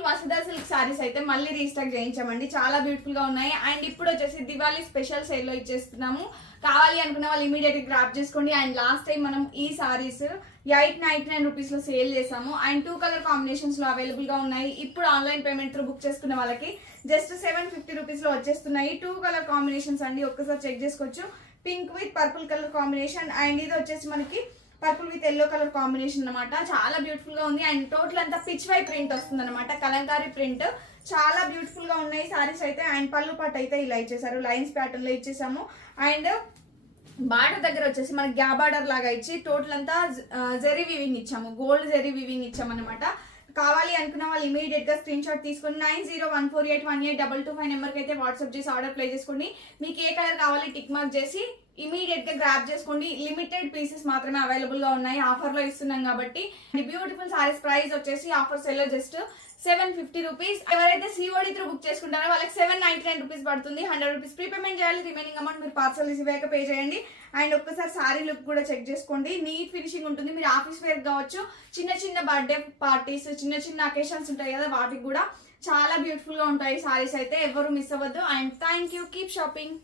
Beautiful మసదా silk saris అయితే మళ్ళీ restock చేయించామండి. చాలా బ్యూటిఫుల్ గా ఉన్నాయి. అండ్ ఇప్పుడు వచ్చేసి దివాళీ స్పెషల్ సేల్ లో ఇచ్చేస్తున్నాము. కావాలి అనుకున్న వాళ్ళు ఇమీడియట్ గా గ్రాప్ చేసుకోండి. అండ్ లాస్ట్ టైం మనం ఈ సారీస్ 899 రూపీస్ లో సేల్ చేసాము. అండ్ 2 కలర్ కాంబినేషన్స్ లో అవైలబుల్ గా ఉన్నాయి. ఇప్పుడు ఆన్లైన్ పేమెంట్ త్రూ బుక్ చేసుకున్న వాళ్ళకి జస్ట్ 750 రూపీస్ లో వచ్చేస్తున్నాయి. 2 కలర్ కాంబినేషన్స్ అండి, ఒక్కసారి చెక్ చేసుకోవచ్చు. Pink with purple colour combination and ఇది వచ్చేసి మనకి purple with yellow colour combination అనమాట. చాలా బ్యూటిఫుల్ గా ఉంది. అండ్ టోటల్ అంతా పిచ్ వై ప్రింట్ వస్తుంది అనమాట, కలంకారీ ప్రింట్. చాలా బ్యూటిఫుల్ గా ఉన్నాయి సారీస్ అయితే. అండ్ పళ్ళు పట్టు అయితే ఇలా ఇచ్చేసారు, లైన్స్ ప్యాటర్న్ లో ఇచ్చేసాము. అండ్ బార్డర్ దగ్గర వచ్చేసి మనకి గ్యాప్ బార్డర్ లాగా ఇచ్చి టోటల్ అంతా జెరీ వీవింగ్ ఇచ్చాము, గోల్డ్ జెరీ వీవింగ్ ఇచ్చాము అనమాట. కావాలి అనుకున్న వాళ్ళు ఇమీడియట్ గా స్క్రీన్ షాట్ తీసుకొని 9014818225 నెంబర్ కి అయితే వాట్సాప్ చేసి ఆర్డర్ ప్లేస్ చేసుకోండి. మీకు ఏ కలర్ కావాలి టిక్ మార్క్ చేసి ఇమీడియట్ గా గ్రాప్ చేసుకోండి. లిమిటెడ్ పీసెస్ మాత్రమే అవైలబుల్ గా ఉన్నాయి, ఆఫర్ లో ఇస్తున్నాం కాబట్టి. బ్యూటిఫుల్ సారీస్ ప్రైస్ వచ్చేసి ఆఫర్ సెల్ లో జస్ట్ 750 రూపీస్. ఎవరైతే సిఓడి త్రూ బుక్ చేసుకుంటారో వాళ్ళకి 799 రూపీస్ పడుతుంది. 100 రూపీస్ ప్రీపేమెంట్ చేయాలి. రిమైనింగ్ అమౌంట్ మీరు పార్సల్ రిసీవ్ అయ్యాక పే చేయండి. అండ్ ఒక్కసారి సారీ లుక్ కూడా చెక్ చేసుకోండి, నీట్ ఫినిషింగ్ ఉంటుంది. మీరు ఆఫీస్ వేర్ కావచ్చు, చిన్న చిన్న బర్త్డే పార్టీస్, చిన్న చిన్న అకేషన్స్ ఉంటాయి కదా, వాటికి కూడా చాలా బ్యూటిఫుల్ గా ఉంటాయి సారీస్ అయితే. ఎవరు మిస్ అవ్వద్దు. And thank you, keep shopping.